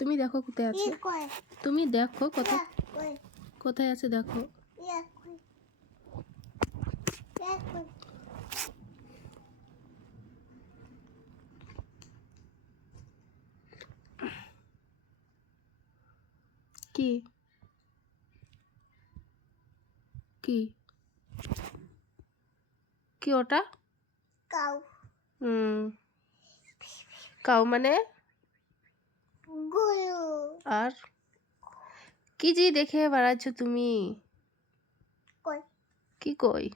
তুমি দেখো কোথায় আছে। তুমি দেখো কোথায় কোথায় আছে দেখো। ইয়া ইয়া কি? কি? কি ওটা? কাউ। হুম কাউ মানে? আর কি যে দেখে বেড়াচ্ছ তুমি? কি কই?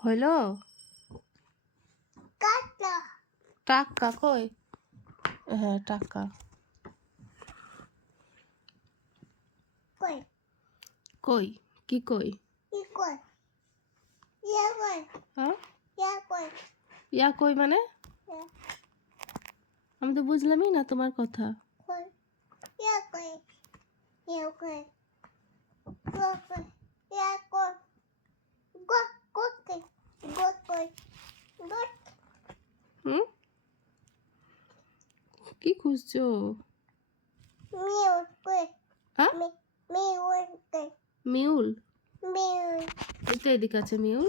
হইল? টাকা কই? হ্যাঁ টাকা কই কই? কি কই? ই কই? ইয়া কই? হ্যাঁ? ইয়া কই? ইয়া কই মানে? আমি তো বুঝলামই না তোমার কথা। কি? খুঁজছো? হ্যাঁ? মিউল? মিউ এটা এদিকে আছে মিউল।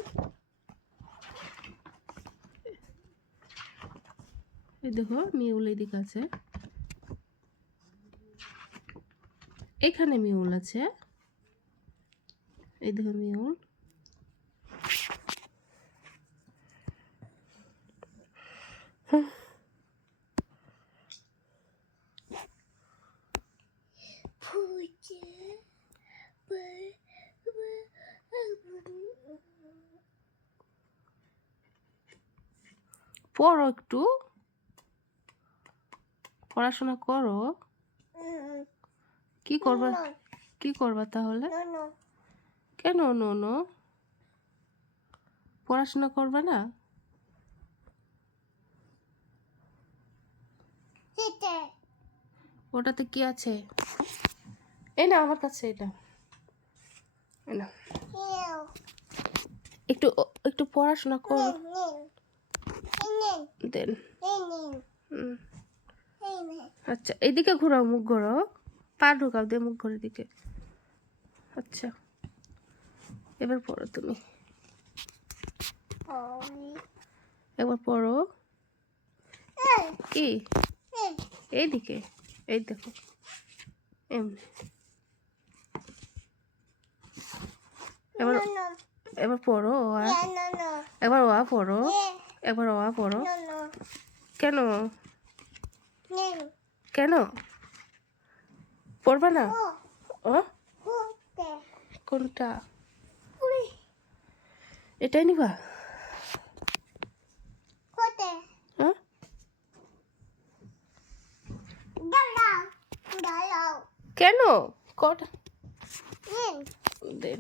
এই দেখো মিউল এদিকে আছে। এখানে মিউল আছে। এই দেখো মিউল। ফুচে পড়ো একটু। পড়াশোনা করো। কি করবা? কি করবা তাহলে? কেন নো নো? পড়াশোনা করবে না? ওটাতে কি আছে? এই না আমার কাছে এটা। না একটু একটু পড়াশোনা করো। দেন। আচ্ছা এইদিকে ঘোরাও মুখ ঘোরাও। পা ঢুকাও দে মুখ ঘুরে দিকে। আচ্ছা এবার পড়ো তুমি। এবার পড়ো। কি? এইদিকে এই দেখো। এমনি এবার এবার পড়ো ও আ ইয়া নো নো। এবার ও আ পড়ো। এ। এবার ও আ পড়ো কেন? কেন? পড়বে না? ও। কোনটা? এটাই নিবা? কেন? কটা। দেন।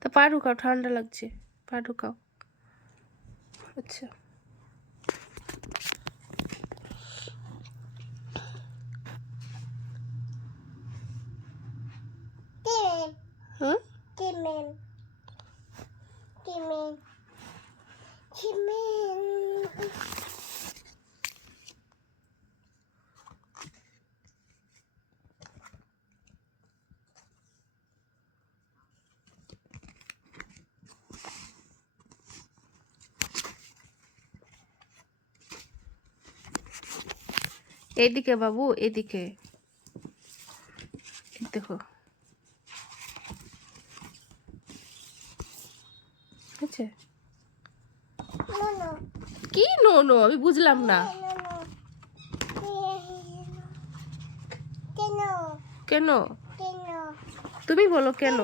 তা পা ঢুকাও ঠান্ডা লাগছে। পা ঢুকাও আচ্ছা তিন হুম তিমিন তিমিন তিমিন এদিকে বাবু, এদিকে। দেখো। আছে? কি নো নো আমি বুঝলাম না। কেন? তুমি বলো কেন?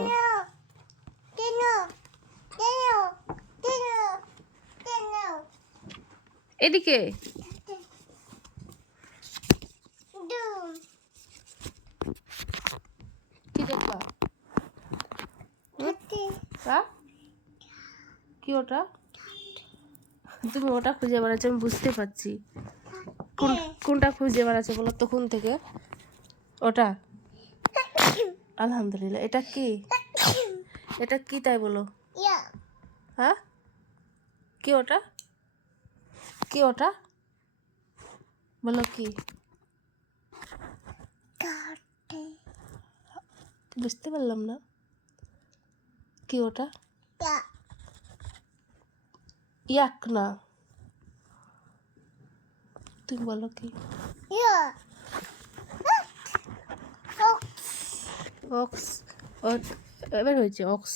এদিকে দুম কি দেখবা হাতে হ্যাঁ কি ওটা? তুমি ওটা খুঁজে বেড়াচ্ছ আমি বুঝতে পারছি। কোন কোনটা খুঁজে বেড়াচ্ছে বলো তো কোন থেকে? ওটা? আলহামদুলিল্লাহ। এটা কি? এটা কি তাই বলো? হ্যাঁ? কি ওটা? কি ওটা? বলো কি? বুঝতে পারলাম না। কি ওটা? ইয়া ইয়াক না। তুমি বলো কি? অক্স। এবার হয়েছে অক্স।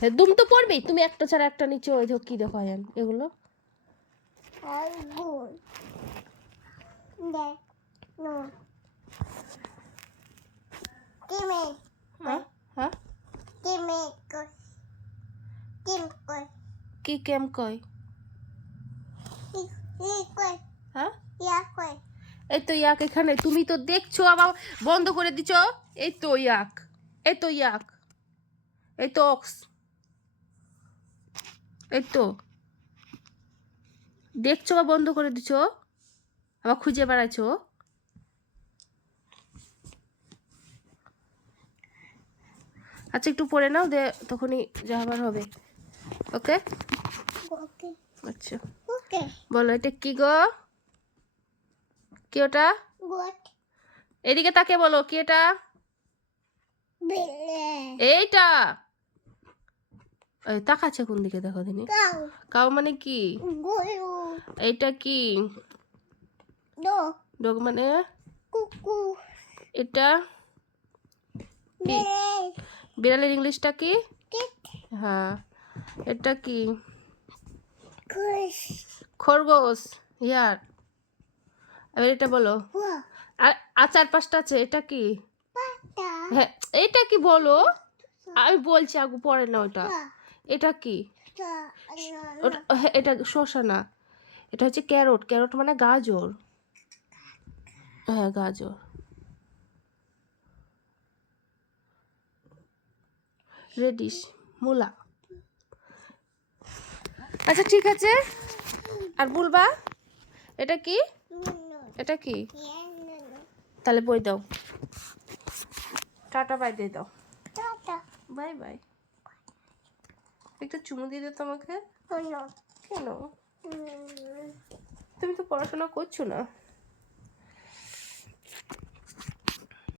হ্যাঁ, দুম তো পড়বেই। তুমি একটা ছাড়া একটা নিচে ওই দেখো কি দেখো আয়ান এগুলো। হ্যাঁ হ্যাঁ টিমে কই টিম কই কি কেম কই হ্যাঁ? এই তো ইয়াক এখানে। তুমি তো দেখছ আবার বন্ধ করে দিছ এই তো ইয়াক। এই তো ইয়াক। এই তো অক্স। এই তো। দেখছ বা বন্ধ করে দিছ আবার খুঁজে বেড়াইছো? আচ্ছা একটু পড়ে নাও, দে, তখনই যা হবার হবে। ওকে? ওকে। আচ্ছা। বলো এটা কি গো? কি ওটা? এদিকে তাকে বলো কি এটা? এইটা? এই তাকাচ্ছে কোন দিকে দেখো দিনি কাউ। মানে কি? গরু। এইটা কি? ডগ মানে? এটা? বিড়ালের ইংলিশটা কি? হ্যাঁ। এটা কি? খরগোশ। ইয়ার। এবার এটা বলো। আর আর চার পাঁচটা আছে এটা কি? হ্যাঁ এটা কি বলো? আমি বলছি আগু পরে না ওটা এটা কি? হ্যাঁ, এটা শসা না এটা হচ্ছে ক্যারট। ক্যারট মানে গাজর। হ্যাঁ গাজর। রেডিশ মূলা। আচ্ছা ঠিক আছে। আর বলবা এটা কি? এটা কি? তাহলে বই দাও। টাটা বাই দিয়ে দাও। Bye bye. একটা চুমু দিয়ে দাও তোমাকে। কেন? তুমি তো পড়াশোনা করছ না।